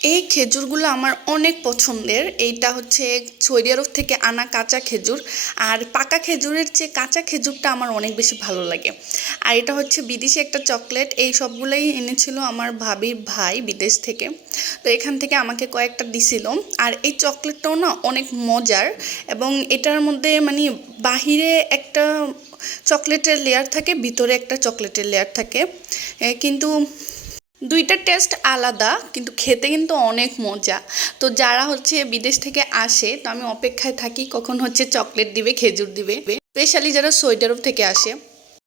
এই খেজুরগুলো আমার অনেক পছন্দের। এইটা হচ্ছে সৌদি থেকে আনা কাঁচা খেজুর। আর পাকা খেজুরের চেয়ে কাঁচা খেজুরটা আমার অনেক বেশি ভালো লাগে। আর এটা হচ্ছে বিদেশি একটা চকলেট। এই সবগুলোই এনেছিল আমার ভাবির ভাই বিদেশ থেকে। তো এখান থেকে আমাকে কয়েকটা দিছিল। আর এই চকলেটটাও না অনেক মজার এবং এটার মধ্যে মানে বাহিরে একটা চকলেটের লেয়ার থাকে, ভিতরে একটা চকলেটের লেয়ার থাকে। কিন্তু দুইটার টেস্ট আলাদা, কিন্তু খেতে কিন্তু অনেক মজা। তো যারা হচ্ছে বিদেশ থেকে আসে, তো আমি অপেক্ষায় থাকি কখন হচ্ছে চকলেট দিবে, খেজুর দিবে। স্পেশালি যারা আরব থেকে আসে।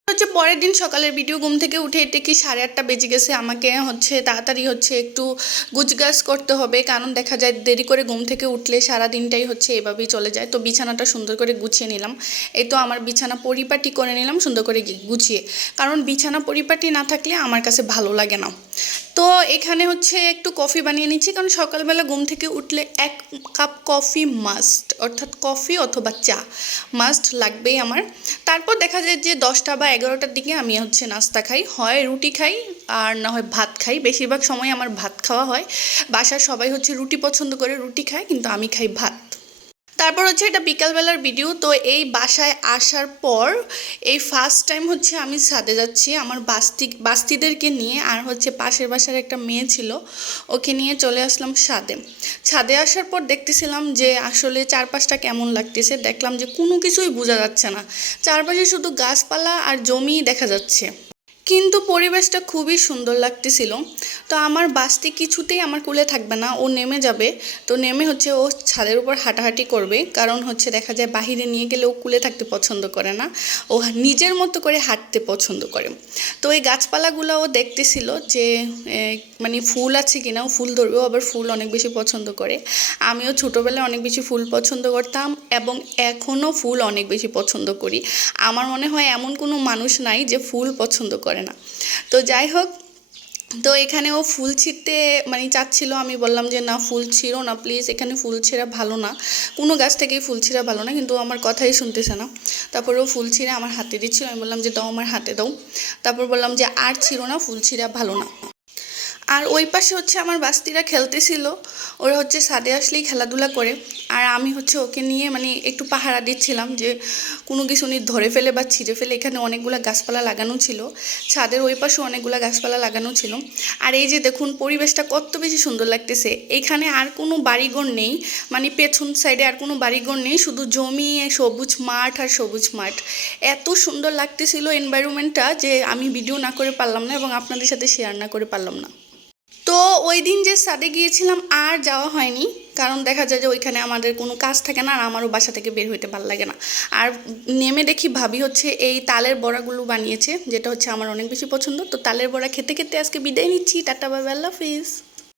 হচ্ছে পরের দিন সকালের ভিডিও ঘুম থেকে উঠে এতে কি সাড়ে আটটা বেজে গেছে, আমাকে হচ্ছে তাড়াতাড়ি হচ্ছে একটু গুজগাছ করতে হবে, কারণ দেখা যায় দেরি করে ঘুম থেকে উঠলে সারা দিনটাই হচ্ছে এভাবেই চলে যায়। তো বিছানাটা সুন্দর করে গুছিয়ে নিলাম। এই তো আমার বিছানা পরিপাটি করে নিলাম, সুন্দর করে গুছিয়ে। কারণ বিছানা পরিপাটি না থাকলে আমার কাছে ভালো লাগে না। তো এখানে হচ্ছে একটু কফি বানিয়ে নিচ্ছি, কারণ সকালবেলা ঘুম থেকে উঠলে এক কাপ কফি মাস্ট অর্থাৎ কফি অথবা চা মাস্ট লাগবেই আমার। তারপর দেখা যায় যে দশটা বা এগারোটার দিকে আমি হচ্ছে নাস্তা খাই, হয় রুটি খাই আর না হয় ভাত খাই। বেশিরভাগ সময় আমার ভাত খাওয়া হয়। বাসার সবাই হচ্ছে রুটি পছন্দ করে রুটি খায়, কিন্তু আমি খাই ভাত। তারপর হচ্ছে এটা বিকালবেলার ভিডিও তো এই বাসায় আসার পর এই ফার্স্ট টাইম হচ্ছে আমি ছাদে যাচ্ছি। আমার বাস্তি, বাস্তিদেরকে নিয়ে আর হচ্ছে পাশের বাসার একটা মেয়ে ছিল, ওকে নিয়ে চলে আসলাম ছাদে। ছাদে আসার পর দেখতেছিলাম যে আসলে চারপাশটা কেমন লাগতেছে, দেখলাম যে কোনো কিছুই বোঝা যাচ্ছে না। চারপাশে শুধু গাছপালা আর জমিই দেখা যাচ্ছে। কিন্তু পরিবেশটা খুবই সুন্দর লাগতেছিল। তো আমার বাসটি কিছুতেই আমার কুলে থাকবে না, ও নেমে যাবে। তো নেমে হচ্ছে ও ছাদের উপর হাঁটাহাঁটি করবে, কারণ হচ্ছে দেখা যায় বাহিরে নিয়ে গেলে ও কুলে থাকতে পছন্দ করে না। ও নিজের মতো করে হাঁটতে পছন্দ করে। তো এই গাছপালাগুলো ও দেখতেছিল যে মানে ফুল আছে কিনা, ও ফুল ধরবে, ও আবার ফুল অনেক বেশি পছন্দ করে। আমিও ছোটোবেলায় অনেক বেশি ফুল পছন্দ করতাম এবং এখনও ফুল অনেক বেশি পছন্দ করি। আমার মনে হয় এমন কোনো মানুষ নাই যে ফুল পছন্দ করে না। তো যাই হোক, তো এখানে ও ফুল ছিঁড়তে মানে চাচ্ছিল, আমি বললাম যে, না, ফুল ছিঁড়ো না প্লিজ এখানে ফুল ছিঁড়া ভালো না। কোনো গাছ থেকেই ফুল ছিঁড়া ভালো না, কিন্তু আমার কথাই শুনতেছে না। তারপর ও ফুল ছিঁড়ে আমার হাতে দিচ্ছিল, আমি বললাম যে, দাও আমার হাতে দাও। তারপর বললাম যে, আর ছিঁড়ো না, ফুল ছিঁড়া ভালো না। আর ওই পাশে হচ্ছে আমার বাস্তিরা খেলতেছিল। ওরা হচ্ছে ছাদে আসলেই খেলাধুলা করে। আর আমি হচ্ছে ওকে নিয়ে মানে একটু পাহারা দিচ্ছিলাম যে, কোনো কিছু উনি ধরে ফেলে বা ছিঁড়ে ফেলে এখানে অনেকগুলো গাছপালা লাগানো ছিল। ছাদের ওই পাশে অনেকগুলো গাছপালা লাগানো ছিল। আর এই যে দেখুন, পরিবেশটা কত বেশি সুন্দর লাগতেছে। এখানে আর কোনো বাড়িঘর নেই। মানে পেছন সাইডে আর কোনো বাড়িঘর নেই, শুধু জমি, সবুজ মাঠ আর সবুজ মাঠ। এত সুন্দর লাগতেছিল এনভায়রনমেন্টটা যে আমি ভিডিও না করে পারলাম না এবং আপনাদের সাথে শেয়ার না করে পারলাম না। তো ওই দিন যে সাদে গিয়েছিলাম আর যাওয়া হয়নি, কারণ দেখা যায় যে ওইখানে আমাদের কোনো কাজ থাকে না আর আমারও বাসা থেকে বের হইতে ভালো লাগে না। আর নেমে দেখি ভাবি হচ্ছে এই তালের বড়াগুলো বানিয়েছে, যেটা হচ্ছে আমার অনেক বেশি পছন্দ। তো তালের বড়া খেতে খেতে আজকে বিদায় নিচ্ছি, টাটা, বাই আল্লাহ হাফিজ।